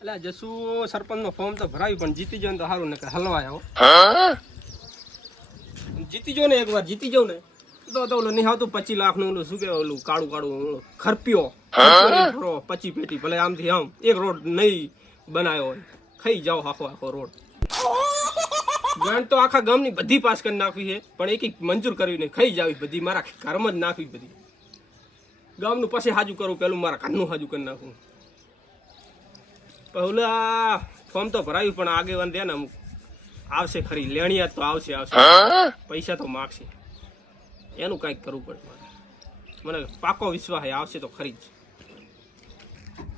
એટલે જસુ સરપંચ નો ફોર્મ તો ભરાયું પણ જીતી જાવ તો સારું ને હલવાય આવો જીતી જાવ ને એકવાર જીતી જાવ ને તો ઓલું નિહાવતું 25 લાખ નું ઓલું શું કે ઓલું કાળું કાળું ખરપ્યો 25 પેટી ભલે આમથી આમ એક રોડ નહીં બનાવ્યો હોય ખાઈ જાવ આખો રોડ ગ્રાન્ટ તો આખા ગામની બધી પાસ કરી નાખવી છે પણ એક મંજૂર કરવી નહીં ખાઈ જાવી બધી મારા ઘરમાં જ નાખવી બધી ગામનું પછી હાજુ કરવું પેલું મારા ઘરનું હાજુ કરી નાખવું પહેલા ફોર્મ તો ભરાયું પણ આગેવાન દે ને અમુક આવશે ખરી લેણિયા તો આવશે પૈસા તો માગશે એનું કંઈક કરવું પડે મને પાકો વિશ્વાસ આવશે તો ખરી જ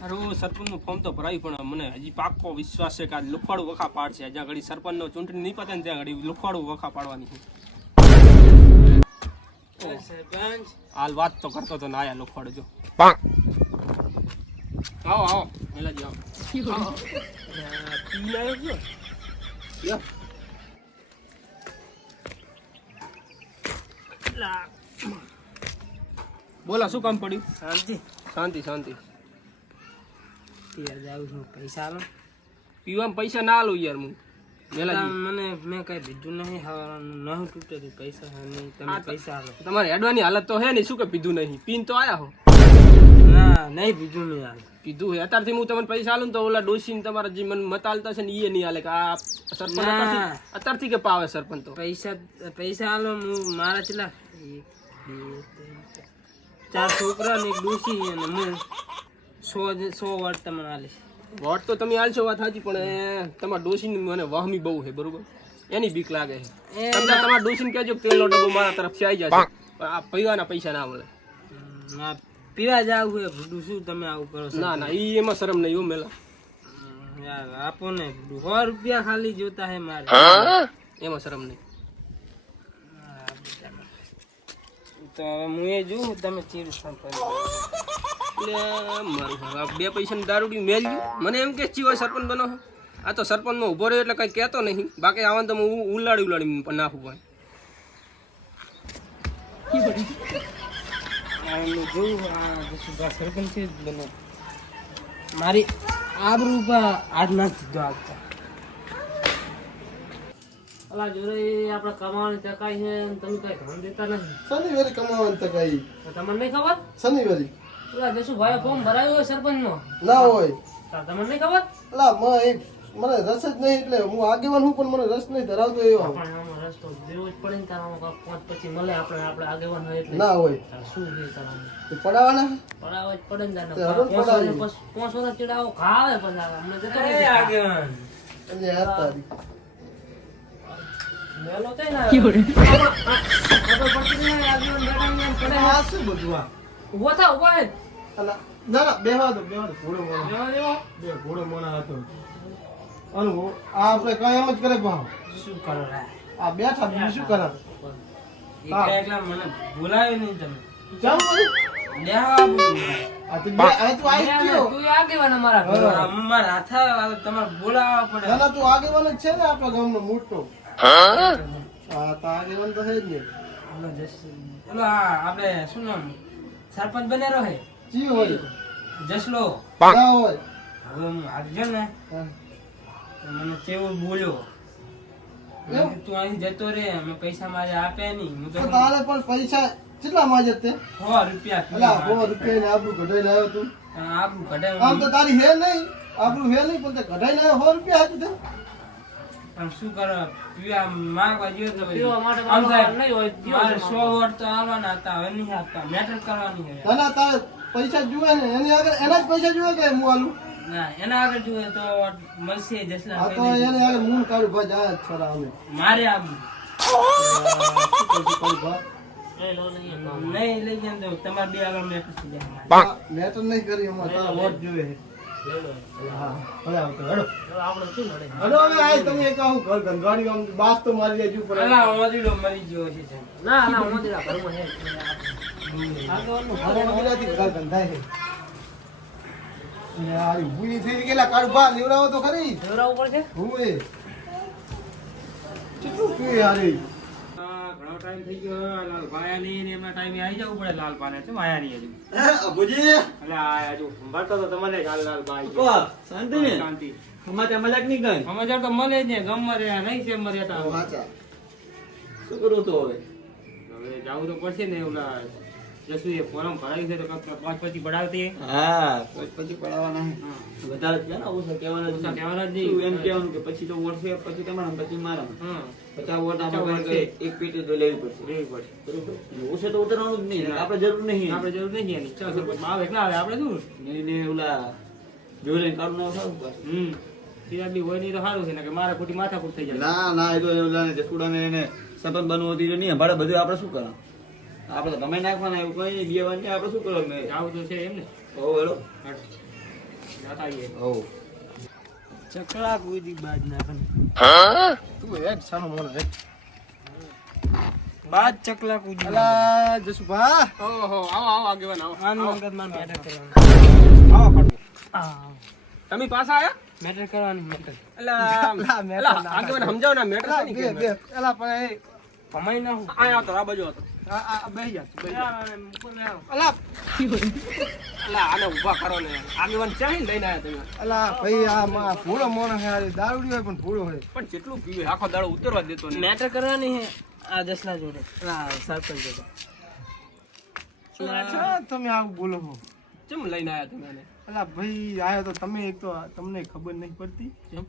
અરે સરપંચનું ફોર્મ તો ભરાયું પણ મને હજી પાકો વિશ્વાસ છે કે આ લુખવાડું વખા પાડશે જ્યાં ઘડી સરપંચનો ચૂંટણી નહીં પતે ને ત્યાં ઘડી લુખવાડું વખા પાડવાની છે હાલ વાત તો કરતો તો ના આયા લુખવાડું જો આવો આવો મેલાજી આવો બોલા શું કામ પડ્યું શાંતિ શાંતિ શાંતિ પૈસા આલો પીવામાં પૈસા ના આલું યાર હું મને મેં કઈ દીધું નહીં નહીં તૂટેલું પૈસા નહીં તમે પૈસા આલો તમારી હેડવાની હાલત તો હે નહીં શું કે પીધું નહીં પીન તો આયા હો ના નહીં પીધું નહીં હાલ પીધું હે અત્યારથી હું તમને પૈસા આલું તો ઓલા ડોસીને તમારા જે મને મત આલતા છે ને એ નહીં હાલે કે આ સરપંચ અત્યારથી કે પાવે સરપંચ તો પૈસા આલો હું મારા ચેલા 4 છોકરા ને એક ડોસી અને હું 100 વાર તમને આલીશ વોટ તો તમે આલશો વાત સાચી પણ તમારા ડોસીની મને વહમી બહુ છે બરોબર એની બીક લાગે છે તમને તમારા ડોસીને કહેજો કે તેલનો ડબ્બો મારા તરફથી આવી જશે પણ આ પીવાના પૈસા ના મળે પીવા જાવ છે ભૂડું શું તમે આવું કરો ના ના ઈ એમાં શરમ નહીં હો મેલા યાર આપો ને 100 રૂપિયા ખાલી જોતા હે મારે એમાં શરમ નહીં તો હું એ જોઉં તમે ચીર મારું બે પૈસાની દારૂડી મેલ્યું મને એમ કે ચીવા સરપંચ બનો આ તો સરપંચમાં ઉભો રહ્યો એટલે કઈ કહેતો નહીં બાકી આવવાનું તો હું ઉલાડી પણ નાખું ભાઈ સરપંચ બનો મારી આબરૂ ઉપર આજ ના સીધો આપતા અલા જોરે આપણે કમાવાની તકાઈ છે તમે કઈ ધ્યાન દેતા નથી શનિવારે કમાવાની તકાઈ તમને નહીં ખબર શનિવારે ઓલા જસુ ભાઈ ફોર્મ ભરાયું હોય સરપંચ નો ના હોય તમને નહીં ખબર અલા મને રસ જ નહીં એટલે હું આગેવાન હું પણ મને રસ નહીં ધરાવતો એવો પણ આમાં રસ્તો દેવો જ પડે ને તારામાં પાંચ પછી મળે આપણે આગેવાન હોય એટલે ના હોય શું છે તારામાં તે પડાવાના પડાવ જ પડે ને તે હરોળ પડાવી. 500 ના ચડાવો ખાવે પછી અમને જતો રહે આગેવાન એટલે યાર તારી મેલો તો ના આપણે પછી આગેવાન બેઠા ને પડે આ શું બધું આ ઉભો થા ઉભો હે અલા ના બેહવા દો ઘોડો મોણા લેવા દેવો બે ઘોડો મોણા હતો અનુ આ આપણે કઈ એમ જ કરે ભાવ શું કરો રે આ બેઠા બીજું શું કરા એકલા મને બોલાવ્યો નહીં તમે જાવ બોલી દેવા આ તું આવી ગયો તું આગેવાન અમારા અમારા હાથા તમારે બોલાવવા પડે ના તું આગેવાન જ છે ને આપણા ગામનો મોટો હા તો આગેવાન તો છે જ ને ચલો આપણે શું નામ સરપંચ બનેરો હે જી હોય જસલો ના હોય હવે હું આવજો ને હા. તો મને કેવું બોલ્યો તું અહીં જતો રે અમે પૈસા મારે આપે નહીં હું તો તો તારે પણ પૈસા કેટલા માંગે તે 100 રૂપિયા અલા 100 રૂપિયા ને આબરૂ કઢાઈને આવ્યો તું આબુ કઢાય આમ તો તારી હે નહીં આબરૂ હે નહીં પણ તે કઢાઈને આવ્યો 100 રૂપિયા હતી તે પણ શું કરો પીવા માંગવા ગયો તો પીવા માટે આમ થાય નહીં હોય, મારે 100 વોટ તો આવવાના હતા હવે નહીં આપતા મેટર કરવાની છે ના તારે પૈસા જુએ ને એની આગળ એના જ પૈસા જુએ કે હું આલું ના એના આગળ જોઈએ તો મળશે જસલા આ તો એને આગળ મૂળ કાઢું ભાઈ જાય છોરા અમે મારે આબુ શું કહીશું કાઢું ભા નહીં લઈ જાય તો તમારે બે આગળ મેટર થઈ જાય અમારે. મેટર નહીં કરી અમારે તારા વોટ જોવે હા હવે આવતો હેડો હેડો હવે આય તમે એક આવું ઘર ગંગાડી આમ બાસ તો મારી જાય ઉપર અલા મોદીડો મરી ગયો છે સાહેબ. ના ના મોદીના ઘરમાં હે ઘર ગંધાય છે યાર ભૂલી થઈ ગયેલા કાઢું બા લેવડાવો તો ખરી દેવરાવું પડશે હુએ કેટલું પીએ યાર એ? ઘણા ઘણો ટાઈમ થઈ ગયો લાલ ભાયા નહીં ને એમના ટાઈમે આવી જવું પડે લાલ પાને છે આયા નહીં હજુ અબુજી એટલે આયા જો સંભાળતો તો તમને લાલ લાલ ભાઈ કો શાંતિ ને શાંતિ સમાચાર મજાક નહીં ગઈ સમાચાર તો મળે જ ને ગમમાં રહ્યા નહીં છે મર્યા તા વાચા શું કરું તો હવે હવે જાવું તો પડશે ને ઓલા જસુએ ફોરમ ભરાવી છે તો પાંચ પછી ભરાવતી હા પછી પડાવવાના હે વધારે છે ને ઓછા કહેવાના ઓછા કહેવાના જ નહીં નહીં. એમ કહેવાનું કે પછી તો વોટ છે પછી તમારા પછી મારા હા 50 વોટ 50 વોટ આપણે એક પેટી તો લેવી પડશે લેવી પડશે બરોબર ઓછે તો ઉતરવાનું જ નહીં આપણે જરૂર નહીં આપણે જરૂર નહીં એની ચાલ સરપંચમાં આવે ના આવે આપણે શું નહીં ને ઓલા જોઈને કાઢું ના સારું પાછું બી હોય નહીં તો સારું છે ને કે મારા ખોટી માથાકૂટ થઈ જાય ના ના એ તો ઓલા જસુડાને એને સરપંચ બનવું હતી નહીં ભાડે બધું આપણે શું કરવા આપણે તો ગમે નાખવાના એવું કઈ બેવાનું નહીં આપણે શું કરવાનું જાવું તો છે એમ ને હો હેલો જાતા આવીએ હો ચકલા કુદી બાજ નાખને તું હેડ સાનો મોનો હેડ બાજ ચકલા કુદી અલા જસુભા ઓહો આવો આવો આગેવાન આવો આનું અંગત માં મેટર કરવાનું આવો ખડકો તમે પાછા આયા મેટર કરવાનું મેટર અલા આગેવાન સમજાવો ના મેટર છે બે બે અલા પણ એ કમાઈ ના હું આયા તો આ બાજુ હતો આ બેહી જા તું બેહી જા. અલા અલા આને ઊભા કરો ને આગેવાન ચાહી લઈને આયા તમે અલા ભાઈ આ માં ભૂળો મોણો હે આ દારૂડી હોય પણ ભૂળો હોય પણ કેટલું પીવે આખો દાડો ઉતરવા દેતો નહીં મેટર કરવાની હે આ જસના જોડે આ સરપંચ જોડે અચ્છા, તમે આવું બોલો છો કેમ લઈને આયા તમે આને અલા ભાઈ આયો તો તમે એક તો તમને ખબર નહીં પડતી કેમ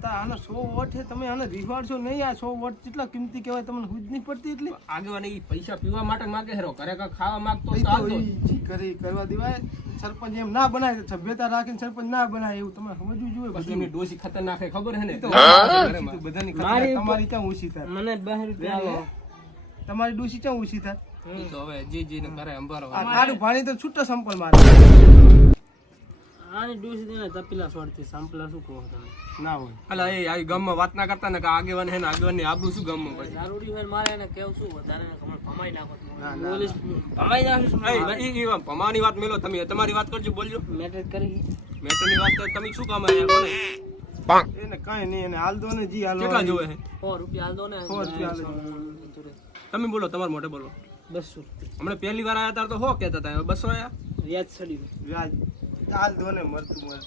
તા આનો 100 વોટ છે તમે આને રીવાડશો નહીં આ 100 વોટ કેટલા કિંમતી કહેવાય તમને ખુદ નહીં પડતી એટલે આગેવાન ઈ પૈસા પીવા માટે માંગે હેરો ઘરે કાંઈ ખાવા માંગતો એ તો તો આવતો ઈ જી કરી કરવા દેવાય સરપંચ એમ ના બનાય સભ્યતા રાખીને સરપંચ ના બનાય એવું તમારે સમજવું જોઈએ પછી એમની ડોસી ખતરનાક હે ખબર હે ને તો બધાની મારી ખતરનાક તમારી ક્યાં ઓછી થાય મને 12 રૂપિયા આલો તમારી ડોસી ક્યાં ઓછી થાય ઈ તો હવે જી ને ઘરે અંબારો આ કાળું પાણી તો છૂટો સંપલ મારે આની ડોસી દેને તપીલા છોડતી સંપલા શું કહો તમે ના હોય અલા એ આવી ગામમાં વાત ના કરતા ને કે આગેવાન હે ને આગેવાન ની આબરૂ શું ગામમાં પડે દારૂડી હોય મારે એને કેવું શું વધારે કમળ ભમાઈ નાખો ના, બોલીશ ભમાઈ નાખીશ ઈ પમાની વાત મેલો તમે તમારી વાત કરજો બોલજો મેટર કરી મેટરની વાત કરી તમે શું કામ આયા કોને એને કઈ નહીં એને હાલ દો ને જી હાલ કેટલા જોવે હે 100 રૂપિયા આલ દો ને 100 રૂપિયા આલ દો. તમે બોલો તમારે મોઢે બોલો 200 રૂપિયા હમણાં પહેલી વાર આયા તાર તો હો કહેતા હતા હવે 200 આયા વ્યાજ ચડી વ્યાજ હાલ દો ને મરતું મર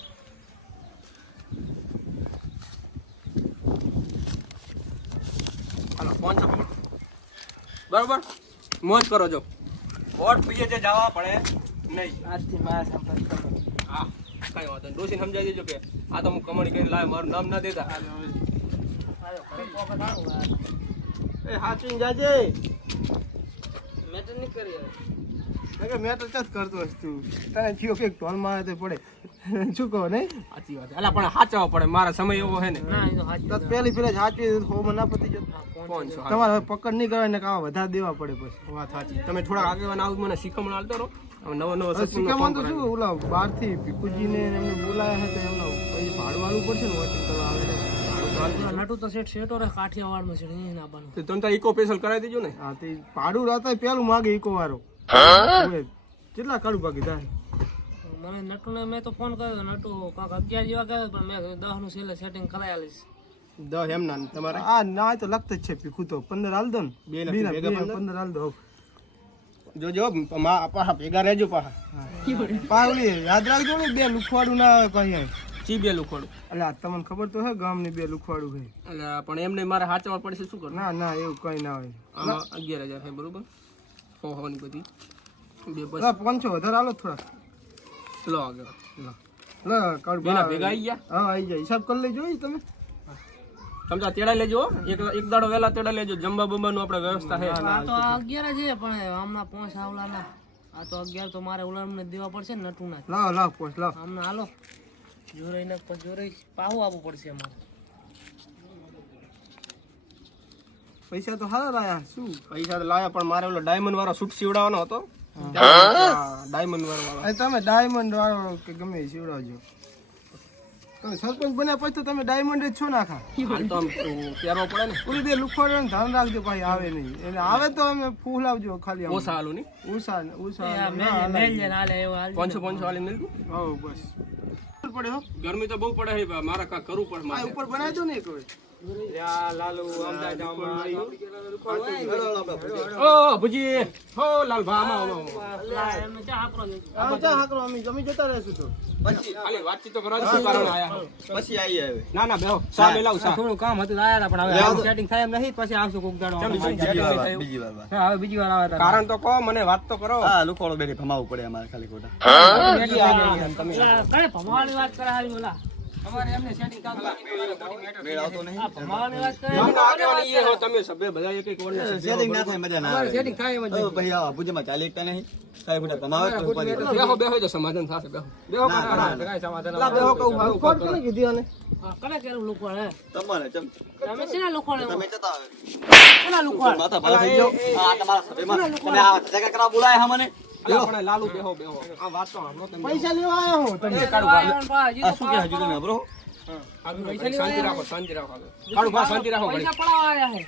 હાલો 500 પકડો બરોબર મોજ કરો જો વોટ પીએ જે જવા પડે નહીં આજથી મારા સંપર્ક કરો હા કઈ વાંધો નહીં ડોશીને સમજાવી દેજો કે આ તો હું કમાણી કરીને લાવે મારું નામ ના દેતા એ હાચવીને જાજે મેટર નહીં કરી નકર મેં તો ચત કરતો હશ તું તને થયો કે ઢોલ મારે તો પડે શું કહો નહીં સાચી વાત અલા પણ સાચવવા પડે મારા સમય એવો હે ને ના એ તો હાજી તો પેલી પેલા હાચવી હોમાં ના પતી જતો 500 તમારે હવે પકડ નહીં કરવાની ને કાવા વધારે દેવા પડે પછી વાત સાચી તમે થોડા આગેવાન આવું મને શીખમણ આલતો રહો હવે નવો નવો હવે સત્સંગનો શીખામાં તો ફોન શું ઓલા બહારથી ભીખુજીને ને એમને બોલાયા છે તો એમનો પછી ભાડું વાળવું પડશે ને વોટિંગ કરવા આવે નટુ તો શેઠો રે કાઠિયાવાડમાં છે નહીં નાબાનું તો તમે તો ઇકો સ્પેશિયલ કરાવી દેજો ને હા તે ભાડું રાતા પેલું માગે ઈકો વાળો હવે કેટલા કાળું ભાગી થાય મને નટુને મેં તો ફોન કર્યો નટુ કાંક 11 જેવા કર્યો પણ મેં 10 નું છેલ્લે સેટિંગ કરાવી આલીશ 10 એમ ના તમારે આ ના તો લખત જ છે ભીખું તો 15 હાલ દો ને બે નથી, બે ભેગા 15 હાલ દો જોજો પાહા ભેગા રહેજો પાહા પાવલી યાદ રાખજો ને બે લુખવાડું ના આવે કઈ ચી બે લુખોડું એટલે આ તમને ખબર તો હે ગામની બે લુખવાડું છે એટલે પણ એમને મારે સાચવવા પડશે શું કરવું ના ના એવું કઈ ના હોય આમાં 11,000 છે બરોબર હોવાની બધી બે બસ લા 500 વધારે આલો થોડા લો આગળ લા કાઢ બેના ભેગા આવી ગયા હા આવી જાય હિસાબ કરી લેજો ઈ તમે સમજા તેડા લેજો હો. એક દાડો વહેલા તેડા લેજો જમવા બમવાનું આપણે વ્યવસ્થા છે આ તો 11 છે પણ હમણાં 5 આવલાના આ તો 11 તો મારે ઉલામને દેવા પડશે ને નટુના લાવ લાવ પોસ લાવ હમણાં હાલો જોરાઈ ના પછી જોરાઈ પાહું આપવું પડશે અમારે પૈસા તો હારા લાયા શું પૈસા તો લાયા પણ મારે ઓલો ડાયમંડ વાળો સૂટ સીવડાવવાનો હતો ડાયમંડ વાળો અરે તમે ડાયમંડ વાળો કે ગમે એ સીવડાવજો તમે સરપંચ બન્યા પછી તો તમે ડાયમંડ જ છો નાખા હાલ તો આમ પહેરવો પડે ને પૂરી બે લુખવાડો ધ્યાન રાખજો ભાઈ આવે નહીં એટલે આવે તો અમે ફૂલ આવજો ખાલી આમ. ઓછા હાલું નહીં ઉષા ઉષા મેલ જે નાલે એવો હાલ 500 વાળી મિલતું હો બસ પડે હો ગરમી તો બહુ પડે છે મારે કાંઈક કરવું પડે આ મારે ઉપર બનાવી દો ને એક હવે લાલુ અમદાવાદ ઓ ભુજી હો લાલભા આમાં આવો ચા હાકરો અમે જમી જતા રહેશું તો પછી ખાલી વાતચીત તો કરવા શું કારણ આયા પછી આવીએ હવે ના ના બેહો સા લે લાવ સા થોડું કામ હતું આયા હતા પણ હવે સેટિંગ થાય એમ નહીં પછી આવશું કોક દાડો બીજી વાર હવે બીજી વાર આવે કારણ તો કહો મને વાત તો કરો હા લુખોડો બેઠી ભમાવવું પડે અમારે ખાલી ખોટા તમે કણે ભમાવાની વાત કરે હારી બોલા અમારે એમને સેટિંગ કામ મેળ આવતો નહીં ભમાવાની વાત કરે ગામના આગેવાની એ હો તમે સભ્ય બધા એક એક ઓરને સેટિંગ ના થાય મજા ના આવે સેટિંગ થાય એમ જ હવે ભાઈ આ ભુજમાં ચાલે એકતા નહીં ખાલી ખોટા ભમાવે તો ઉપાધિ નહીં. બેહો બેહો તો સમાધાન થશે બેહો બેહો ના, ના, ના. કાંઈ સમાધાન લા બેહો કહું મારું કોણ કોને કીધી આને કને કેરું લુખવાડ હે તમારે ચમ તમે શેના લુખવાડ તમે જતા આવે શેના લુખવાડ માથા ભાલા થઈ ગયો આ તમારા સભ્યમાં તમે આ જગા કરા બોલાય હા મને અલા પણ લાલુ બેહો બેહો આ વાત તો સાંભળો તમે પૈસા લેવા આવ્યા હું તમે આ શું કે હજુ તમે બ્રો શાંતિ રાખો શાંતિ રાખો કાળુ ભા શાંતિ રાખો પૈસા પડાવવા આયા હે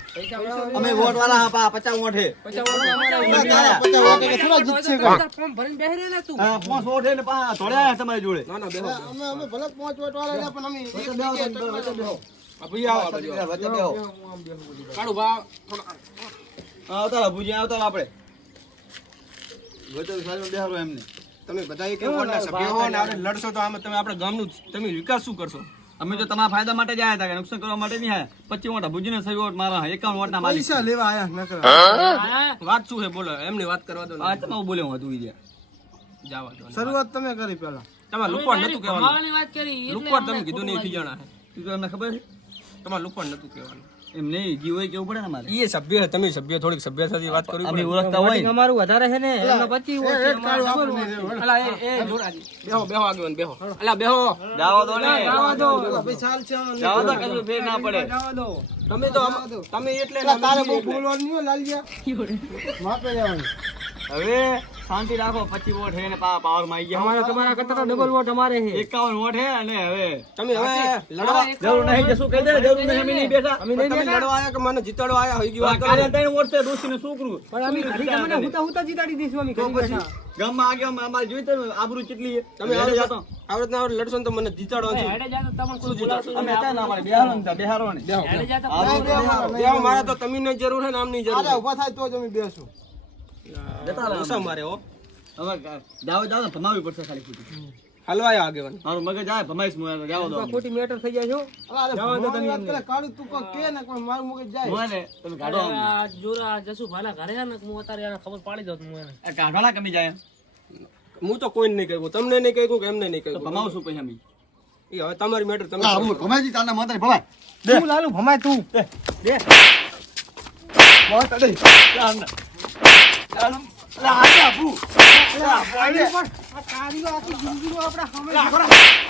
અમે વોટ વાળા હા 50 વોટ હે 50 વોટ કે થોડા જીતશે ફોર્મ ભરીને બેહી રહે ને તું હા 5 વોટ હે ને પા થોડા તમારી જોડે ના ના બેહો અમે ભલે 5 વોટ વાળા પણ અમે વચ્ચે બેહો વચ્ચે બેહો આ ભઈ આવો આ બાજુ વચ્ચે બેહો કાળુ ભા થોડા આવતા ભુજી આવતા આપણે વચ્ચે સાઈડ બેહારો એમને તમે બધા એક વોર્ડના સભ્ય હો ને આપણે લડશો તો આમ તમે આપણે ગામનું તમે વિકાસ શું કરશો અમે તો તમારા ફાયદા માટે જ આયા હતા કે નુકસાન કરવા માટે નહીં આયા 25 વોટ ભુજીને 6 વોટ મારા 51 વોટના માલિક પૈસા લેવા આયા વાત શું છે બોલો એમની વાત કરવા દો ને. આ તમે બોલ્યો હું હતું ઈ જાવા દો ને. શરૂઆત તમે કરી પહેલા તમારે લુકવાડ નતું કહેવાનું ભમાવાની વાત કરી એટલે લુકવાડ તમે કીધું નહીં ખીજાણા છે તું તો એમને ખબર છે તમારે લુકવાડ નતું કહેવાનું એમ નહીં જીવ હોય કેવું પડે ને મારે એ સભ્ય છે, તમે સભ્ય થોડીક સભ્યતાથી વાત કરવી અમે પડે. ઓળખતા હોય અમારું વધારે છે ને એમના 25 વોટ છે, અમારા ડબલ વોટ છે. અલા એ જોરાજી બેહો બેહો આગેવાન બેહો અલા બેહો જાવો દો ને જાવા દો. જાવો દો કશું ફેર ના પડે જાવા દો. તમે તો તમે એટલે ને અમે બી એટલે. હવે શાંતિ રાખો 25 વોટ હે ને પાવર માં આવી ગયા અમારા તમારા કરતા તો ડબલ વોટ અમારે છે 51 વોટ હે અને હવે તમે હવે લડવા જરૂર નહીં જશું કહી દે ને, જરૂર નહીં અમે નહીં બેઠા તમે લડવા આયા કે મને જીતાડવા આયા હોય ગયું વાત કરો. કાલે 3 વોટ છે દોશીને છોકરું પણ અમે ઘડી તમને હુતા જીતાડી દઈશું અમે ઘડી બેઠા. ગામમાં આગળ અમારે જોઈ તો આબરૂ કેટલી છે તમે હેડે જાતો. આવડત ના આવડત લડશો ને તો મને જીતાડવા છે. હેડે જાતો તમને કોઈ બોલાવતું અમે નહીં. હતા ને અમારે બેહારો ને ત્યાં બેહારો ને બેહો હેડે જાતો બેહો મારા તો તમીને જરૂર છે ને આમની જરૂર છે. ઉભા થાય તો જ અમે બેસું જતા રહો. ઓછા મારે હો હવે જાઓ જાઓ ને ભમાવી પડશે ખાલી ખોટી હાલો આયા આગેવાન મારું મગજ આવે ભમાઈશ હું જાઓ દો ખોટી મેટર થઈ જાય છો જાવા દો તમે એમને. મોને તમે કાઢો આમ. આ જોરા જસુ ભાના ઘરે છે ને હું અત્યારે એને ખબર પાડી દઉં હું એને. આ કાઢવાના કમી જાય હું તો કોઈને નહીં કહ્યું, તમને નહીં કહ્યું કે એમને નહીં તો કહ્યું. ભમાવશું પછી અમે એ હવે તમારી મેટર તમે ભમાજી તારના માથે ભમાય તું લાલુ ભમાય તું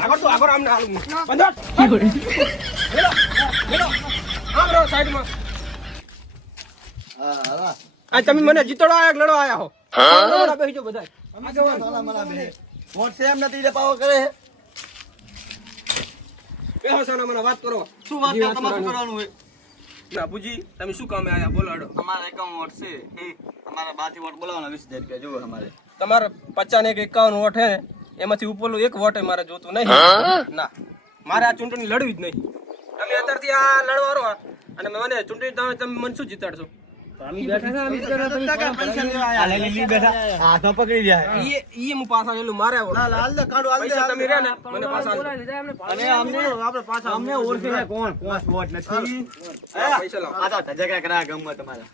આગળ તો આગળ આમને હાલું બંધો આમ રહો સાઈડમાં. આ તમે મને જીતડો આયા કે લડો આયા હો લડો બેસી જાઓ બધાય. વોટ છે એમ નથી એટલે પાવો કરે છે. બેહો સાના મને વાત કરો. શું વાત કરે તમારે શું કરવાનું હોય બાપુજી તમે શું કામે આયા બોલો હેડો. અમારે 51 વોટ છે અમારા 12 વોટ બોલાવવાના 20,000 રૂપિયા જોવો અમારે તમારે 50 ને 51 વોટ હે ને એમાંથી ઉપરનું એક વોટ મારે જોતું નહીં. ના મારે આ ચૂંટણી લડવી જ નહીં. તમે અત્યારથી આ લડવારો અને મને ચૂંટણી તમે મને શું જીતાડશો? આ લઈ લીધી બેઠા હાથમાં પકડી જાય ઈ હું પાછા લેલું મારે પૈસા તમે રહ્યા ને મને પાછા આલો. અને અમને ઓળખે છે કોણ 5 વોટ નથી પૈસા લાવો. આ તો ધજકા કરા ગામમાં તમારા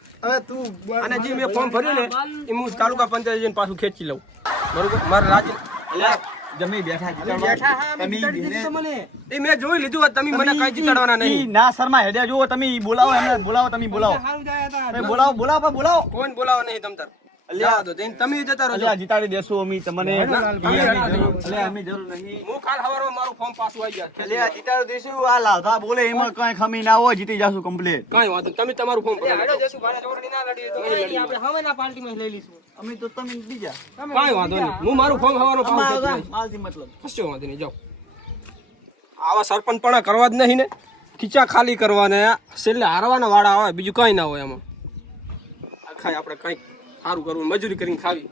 અને જે મેં ફોર્મ ભર્યું ને એ હું તાલુકા પંચાયત જઈને પાછું ખેંચી લઉં બરોબર. મારે રાજી એટલે જમી બેઠા જીતાડવા. એ મેં જોઈ લીધું હોત, તમે મને કઈ જીતાડવાના નહીં. ના શર્મા હેડ્યા જુઓ તમે બોલાવો એમને બોલાવો તમે બોલાવો બોલાવો બોલાવો કોઈ બોલાવો નહીં તમ તાર. જવા દો જઈને તમે જતા રહો. અલ્યા જીતાડી દેશો અમે તમને અલ્યા અમે જરૂર નહીં હું કાલ સવારમાં મારું ફોર્મ પાછું આવી જાય. અલ્યા જીતાડી દેશું આ લાલભા બોલે એમાં કઈ ખમી ના હોય જીતી જાશું કમ્પ્લીટ કાંઈ વાંધો નહીં. તમે તમારું ફોર્મ ભરો. આપણે હવેના પાર્ટીમાં લઈ લઈશું. અમે તો તમે બીજા કાંઈ વાંધો નહીં. હું મારું ફોર્મ સવારનું પાછું ખેંચી લઈશ. માલથી મતલબ કશો વાંધો નહીં. જાઓ આવા સરપંચપણા કરવા જ નહીં ને, ખીચા ખાલી કરવાના, છેલ્લે હારવાના વાળા આવે, બીજું કઈ ના હોય એમાં. આખા આપણે કઈક સારું કરવું, મજૂરી કરીને ખાવી.